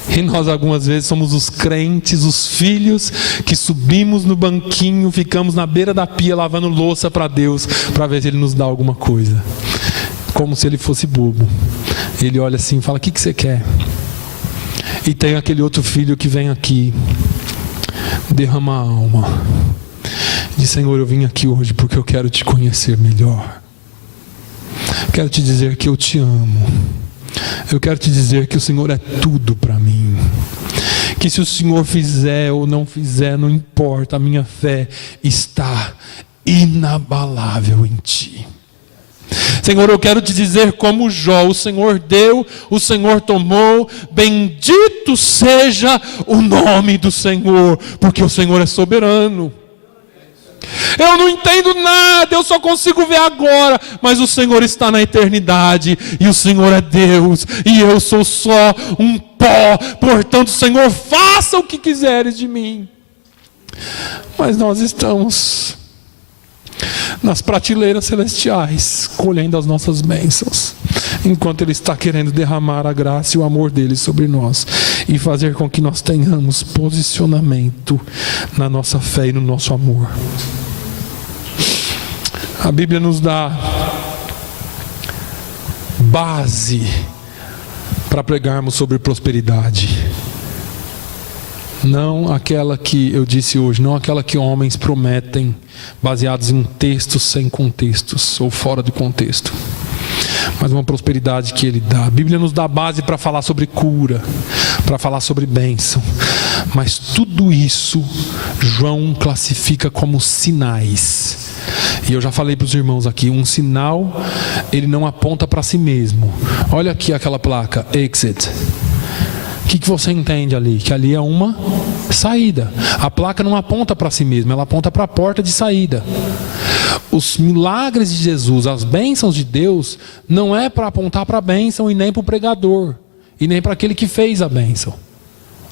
E nós algumas vezes somos os crentes, os filhos que subimos no banquinho, ficamos na beira da pia lavando louça para Deus, para ver se Ele nos dá alguma coisa. Como se Ele fosse bobo. Ele olha assim e fala: o que você quer? E tem aquele outro filho que vem aqui, derrama a alma, diz: Senhor, eu vim aqui hoje porque eu quero te conhecer melhor. Quero te dizer que eu te amo. Eu quero te dizer que o Senhor é tudo para mim. Que se o Senhor fizer ou não fizer, não importa, a minha fé está inabalável em Ti. Senhor, eu quero te dizer como Jó: o Senhor deu, o Senhor tomou, bendito seja o nome do Senhor, porque o Senhor é soberano. Eu não entendo nada, eu só consigo ver agora, mas o Senhor está na eternidade, e o Senhor é Deus, e eu sou só um pó. Portanto, Senhor, faça o que quiseres de mim. Mas nós estamos nas prateleiras celestiais, colhendo as nossas bênçãos, enquanto Ele está querendo derramar a graça e o amor dEle sobre nós, e fazer com que nós tenhamos posicionamento na nossa fé e no nosso amor. A Bíblia nos dá base para pregarmos sobre prosperidade. Não aquela que eu disse hoje, não aquela que homens prometem baseados em textos sem contextos ou fora de contexto, mas uma prosperidade que Ele dá. A Bíblia nos dá base para falar sobre cura, para falar sobre bênção, mas tudo isso João classifica como sinais. E eu já falei para os irmãos aqui, um sinal, ele não aponta para si mesmo. Olha aqui aquela placa, exit. O que você entende ali? Que ali é uma saída. A placa não aponta para si mesma, ela aponta para a porta de saída. Os milagres de Jesus, as bênçãos de Deus, não é para apontar para a bênção e nem para o pregador, e nem para aquele que fez a bênção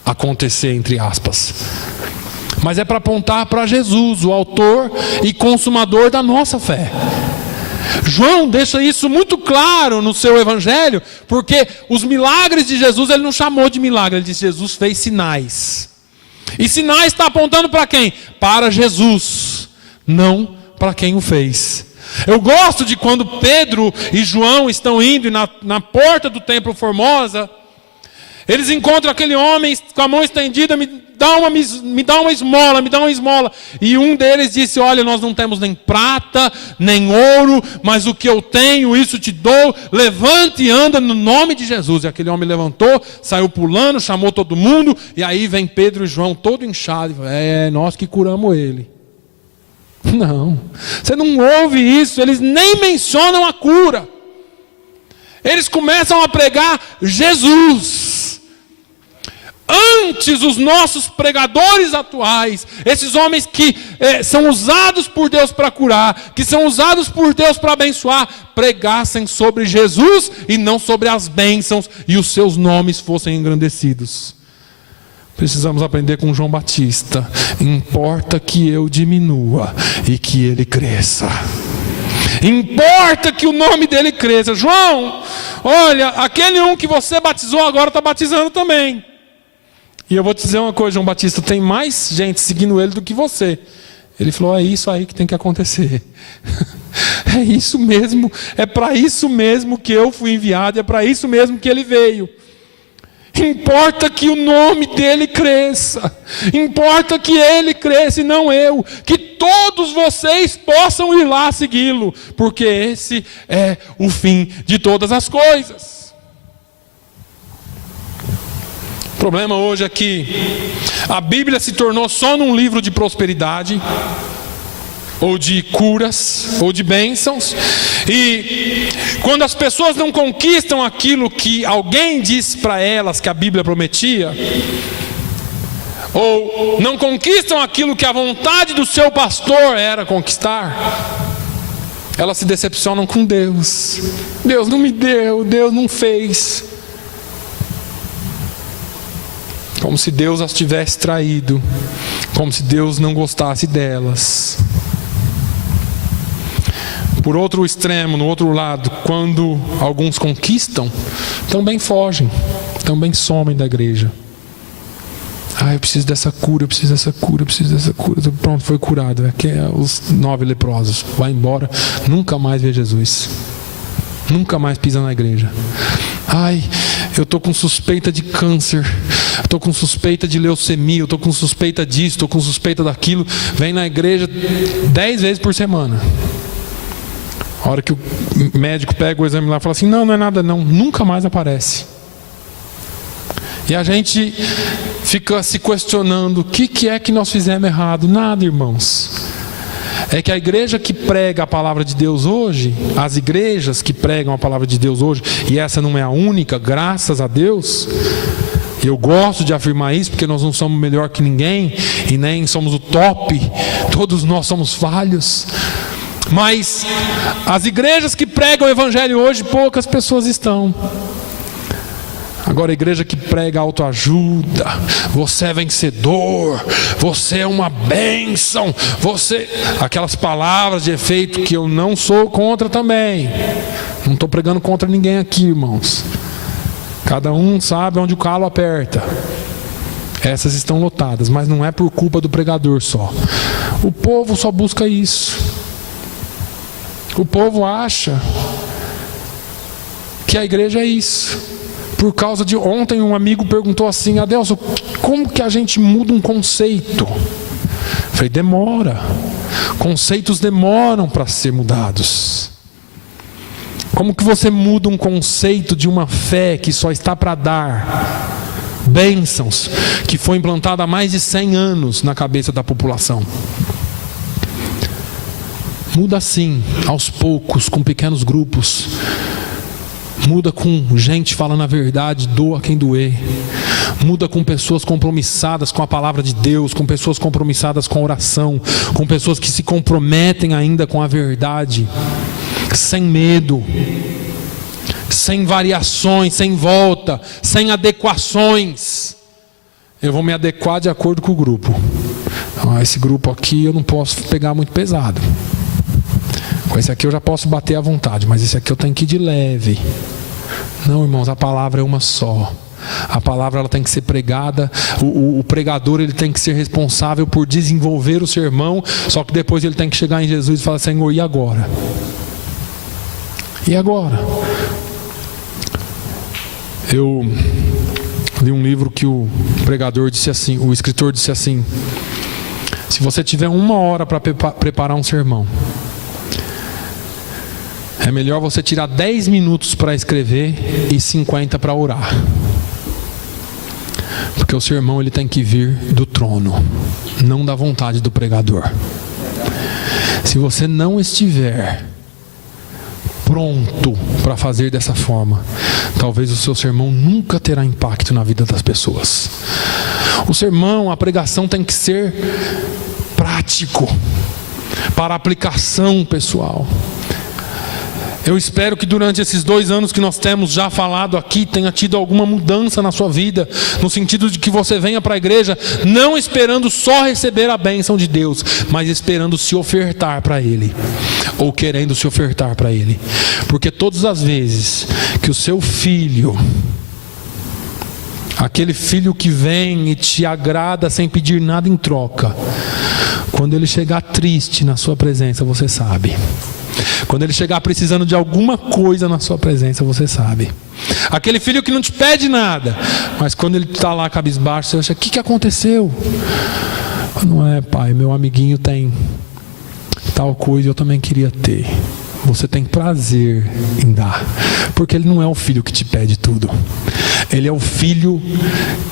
acontecer, entre aspas. Mas é para apontar para Jesus, o autor e consumador da nossa fé. João deixa isso muito claro no seu evangelho, porque os milagres de Jesus ele não chamou de milagre, ele disse Jesus fez sinais. E sinais está apontando para quem? Para Jesus, não para quem o fez. Eu gosto de quando Pedro e João estão indo na porta do templo Formosa, eles encontram aquele homem com a mão estendida, me dá uma esmola. E um deles disse, olha, nós não temos nem prata, nem ouro, mas o que eu tenho, isso te dou, levante e anda no nome de Jesus. E aquele homem levantou, saiu pulando, chamou todo mundo, e aí vem Pedro e João todo inchado, e nós que curamos ele. Não, você não ouve isso, eles nem mencionam a cura. Eles começam a pregar Jesus. Antes, os nossos pregadores atuais, esses homens que são usados por Deus para curar, que são usados por Deus para abençoar, pregassem sobre Jesus e não sobre as bênçãos e os seus nomes fossem engrandecidos. Precisamos aprender com João Batista. Importa que eu diminua e que ele cresça. Importa que o nome dele cresça. João, olha, aquele um que você batizou agora está batizando também. E eu vou te dizer uma coisa, João Batista, tem mais gente seguindo ele do que você. Ele falou, é isso aí que tem que acontecer. É isso mesmo, é para isso mesmo que eu fui enviado, é para isso mesmo que ele veio. Importa que o nome dele cresça, importa que ele cresça e não eu, que todos vocês possam ir lá segui-lo, porque esse é o fim de todas as coisas. O problema hoje é que a Bíblia se tornou só num livro de prosperidade, ou de curas, ou de bênçãos, e quando as pessoas não conquistam aquilo que alguém disse para elas que a Bíblia prometia, ou não conquistam aquilo que a vontade do seu pastor era conquistar, elas se decepcionam com Deus. Deus não me deu, Deus não fez. Como se Deus as tivesse traído, como se Deus não gostasse delas. Por outro extremo, no outro lado, quando alguns conquistam, também fogem, também somem da igreja. Eu preciso dessa cura, eu preciso dessa cura, eu preciso dessa cura. Pronto, foi curado. Aqui é os 9 leprosos. Vai embora, nunca mais vê Jesus. Nunca mais pisa na igreja. Eu estou com suspeita de câncer, estou com suspeita de leucemia, eu estou com suspeita disso, estou com suspeita daquilo. Vem na igreja 10 vezes por semana. A hora que o médico pega o exame lá e fala assim, não é nada não, nunca mais aparece. E a gente fica se questionando, o que é que nós fizemos errado? Nada, irmãos. É que a igreja que prega a palavra de Deus hoje, as igrejas que pregam a palavra de Deus hoje, e essa não é a única, graças a Deus, eu gosto de afirmar isso, porque nós não somos melhor que ninguém, e nem somos o top, todos nós somos falhos, mas as igrejas que pregam o evangelho hoje, poucas pessoas estão. Agora a igreja que prega autoajuda, você é vencedor, você é uma bênção, aquelas palavras de efeito que eu não sou contra também. Não estou pregando contra ninguém aqui, irmãos. Cada um sabe onde o calo aperta. Essas estão lotadas, mas não é por culpa do pregador só. O povo só busca isso. O povo acha que a igreja é isso. Por causa de ontem, um amigo perguntou assim: Adelson, como que a gente muda um conceito? Eu falei: demora. Conceitos demoram para ser mudados. Como que você muda um conceito de uma fé que só está para dar bênçãos, que foi implantada há mais de 100 anos na cabeça da população? Muda assim, aos poucos, com pequenos grupos. Muda com gente falando a verdade, doa quem doer. Muda com pessoas compromissadas com a palavra de Deus, com pessoas compromissadas com a oração, com pessoas que se comprometem ainda com a verdade, sem medo, sem variações, sem volta, sem adequações. Eu vou me adequar de acordo com o grupo. Esse grupo aqui eu não posso pegar muito pesado. Com esse aqui eu já posso bater à vontade, mas esse aqui eu tenho que ir de leve. Não, irmãos, a palavra é uma só. A palavra ela tem que ser pregada. O pregador ele tem que ser responsável por desenvolver o sermão. Só que depois ele tem que chegar em Jesus e falar: Senhor, e agora? E agora? Eu li um livro que o pregador disse assim, o escritor disse assim: se você tiver 1 hora para preparar um sermão, é melhor você tirar 10 minutos para escrever e 50 para orar. Porque o sermão ele tem que vir do trono, não da vontade do pregador. Se você não estiver pronto para fazer dessa forma, talvez o seu sermão nunca terá impacto na vida das pessoas. O sermão, a pregação tem que ser prático, para aplicação pessoal. Eu espero que durante esses 2 anos que nós temos já falado aqui, tenha tido alguma mudança na sua vida, no sentido de que você venha para a igreja, não esperando só receber a bênção de Deus, mas esperando se ofertar para Ele, ou querendo se ofertar para Ele. Porque todas as vezes que o seu filho, aquele filho que vem e te agrada sem pedir nada em troca, quando ele chegar triste na sua presença, você sabe. Quando ele chegar precisando de alguma coisa na sua presença, você sabe. Aquele filho que não te pede nada, mas quando ele está lá cabisbaixo, você acha: o que aconteceu? Não é, pai, meu amiguinho tem tal coisa, eu também queria ter. Você tem prazer em dar, porque ele não é o filho que te pede tudo. Ele é o filho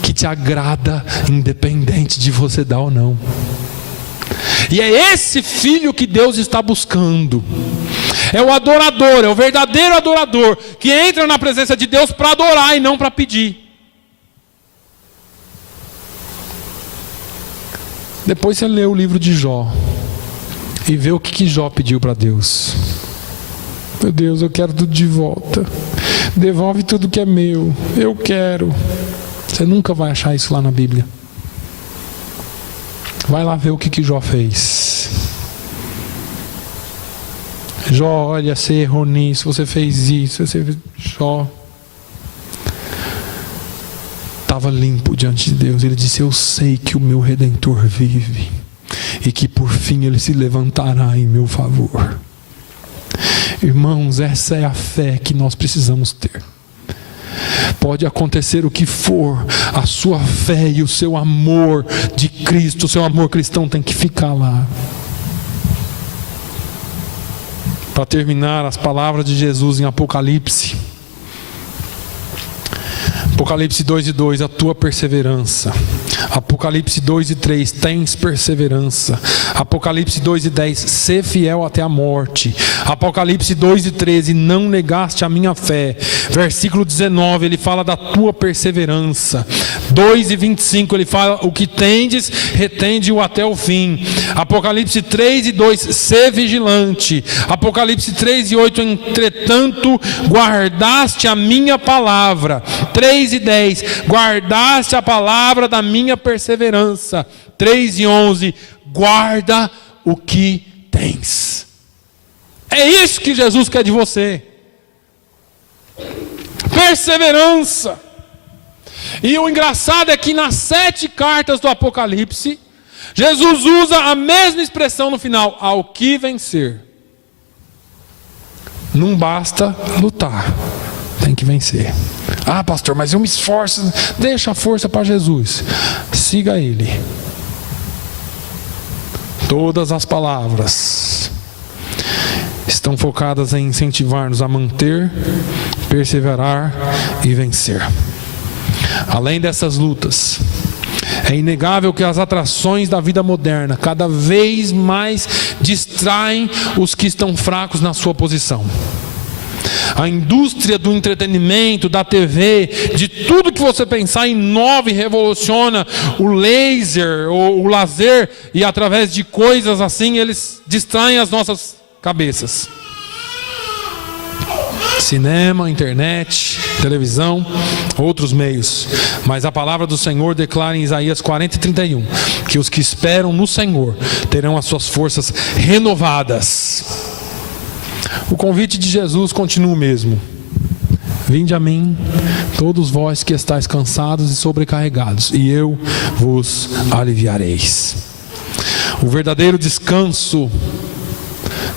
que te agrada, independente de você dar ou não. E é esse filho que Deus está buscando. É o adorador, é o verdadeiro adorador, que entra na presença de Deus para adorar e não para pedir. Depois você lê o livro de Jó e vê o que Jó pediu para Deus. Meu Deus, eu quero tudo de volta. Devolve tudo que é meu. Eu quero. Você nunca vai achar isso lá na Bíblia. Vai lá ver o que Jó fez. Jó, olha, você errou nisso, você fez isso, você fez... Jó estava limpo diante de Deus. Ele disse: eu sei que o meu Redentor vive e que por fim ele se levantará em meu favor. Irmãos, essa é a fé que nós precisamos ter. Pode acontecer o que for, a sua fé e o seu amor de Cristo, o seu amor cristão tem que ficar lá. Para terminar, as palavras de Jesus em Apocalipse. Apocalipse 2:2, a tua perseverança. Apocalipse 2:3, tens perseverança. Apocalipse 2:10, sê fiel até a morte. Apocalipse 2:13, não negaste a minha fé. Versículo 19, ele fala da tua perseverança. 2:25, ele fala: o que tendes, retende-o até o fim. Apocalipse 3:2, sê vigilante. Apocalipse 3:8, entretanto guardaste a minha palavra. 3:10, guardaste a palavra da minha perseverança. 3:11, guarda o que tens. É isso que Jesus quer de você. Perseverança. E o engraçado é que nas 7 cartas do Apocalipse, Jesus usa a mesma expressão no final: ao que vencer. Não basta lutar, tem que vencer. Ah, pastor, mas eu me esforço. Deixa a força para Jesus. Siga Ele. Todas as palavras estão focadas em incentivar-nos a manter, perseverar e vencer. Além dessas lutas, é inegável que as atrações da vida moderna cada vez mais distraem os que estão fracos na sua posição. A indústria do entretenimento, da TV, de tudo que você pensar inova e revoluciona o laser, o lazer, e através de coisas assim eles distraem as nossas cabeças. Cinema, internet, televisão, outros meios. Mas a palavra do Senhor declara em Isaías 40:31 que os que esperam no Senhor terão as suas forças renovadas. O convite de Jesus continua o mesmo. Vinde a mim, todos vós que estáis cansados e sobrecarregados, e eu vos aliviareis. O verdadeiro descanso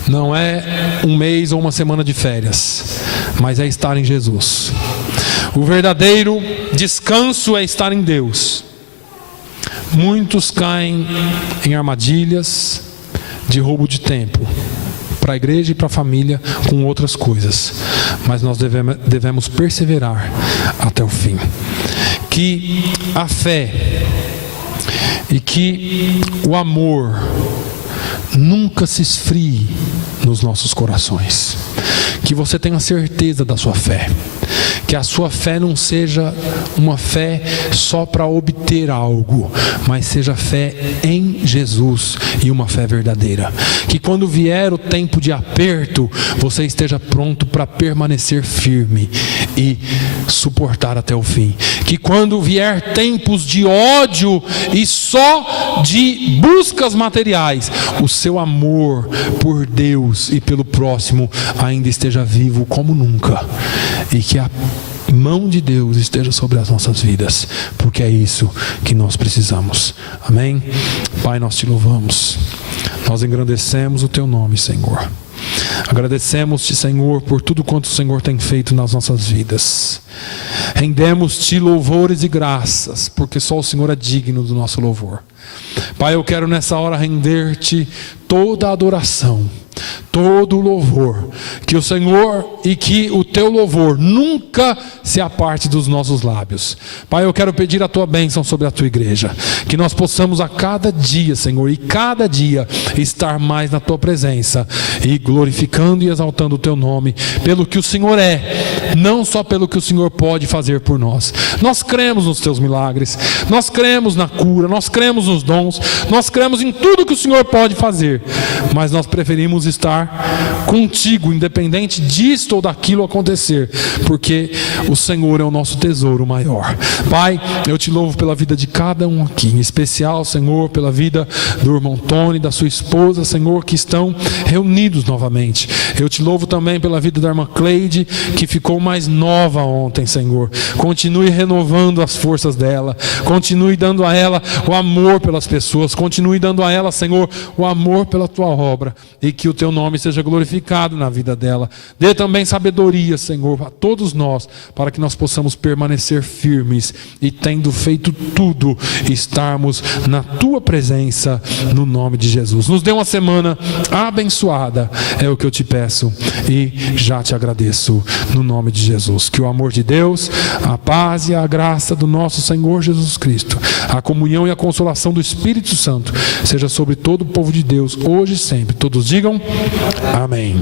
não é um mês ou uma semana de férias, mas é estar em Jesus. O verdadeiro descanso é estar em Deus. Muitos caem em armadilhas de roubo de tempo, para a igreja e para a família, com outras coisas, mas nós devemos perseverar até o fim. Que a fé e que o amor nunca se esfrie nos nossos corações. Que você tenha certeza da sua fé. Que a sua fé não seja uma fé só para obter algo, mas seja fé em Jesus e uma fé verdadeira. Que quando vier o tempo de aperto, você esteja pronto para permanecer firme e suportar até o fim. Que quando vier tempos de ódio e só de buscas materiais, o seu amor por Deus e pelo próximo ainda esteja vivo como nunca. E que a mão de Deus esteja sobre as nossas vidas, porque é isso que nós precisamos. Amém? Pai, nós te louvamos, nós engrandecemos o teu nome, Senhor. Agradecemos-te, Senhor, por tudo quanto o Senhor tem feito nas nossas vidas. Rendemos-te louvores e graças, porque só o Senhor é digno do nosso louvor. Pai, eu quero nessa hora render-te toda a adoração, todo o louvor, que o Senhor e que o teu louvor nunca se aparte dos nossos lábios. Pai, eu quero pedir a tua bênção sobre a tua igreja, que nós possamos a cada dia, Senhor, e cada dia estar mais na tua presença e glorificando e exaltando o teu nome pelo que o Senhor é, não só pelo que o Senhor pode fazer por nós. Nós cremos nos teus milagres, nós cremos na cura, nós cremos nos dons, nós cremos em tudo que o Senhor pode fazer, mas nós preferimos estar contigo, independente disto ou daquilo acontecer, porque o Senhor é o nosso tesouro maior. Pai, eu te louvo pela vida de cada um aqui, em especial, Senhor, pela vida do irmão Tony, da sua esposa, Senhor, que estão reunidos novamente. Eu te louvo também pela vida da irmã Cleide, que ficou mais nova ontem, Senhor. Continue renovando as forças dela, continue dando a ela o amor pelas pessoas, continue dando a ela, Senhor, o amor pela tua obra, e que o teu nome seja glorificado na vida dela. Dê também sabedoria, Senhor, a todos nós, para que nós possamos permanecer firmes e, tendo feito tudo, estarmos na tua presença, no nome de Jesus. Nos dê uma semana abençoada, é o que eu te peço e já te agradeço, no nome de Jesus. Que o amor de Deus, a paz e a graça do nosso Senhor Jesus Cristo, a comunhão e a consolação do Espírito Santo seja sobre todo o povo de Deus, hoje e sempre. Todos digam amém.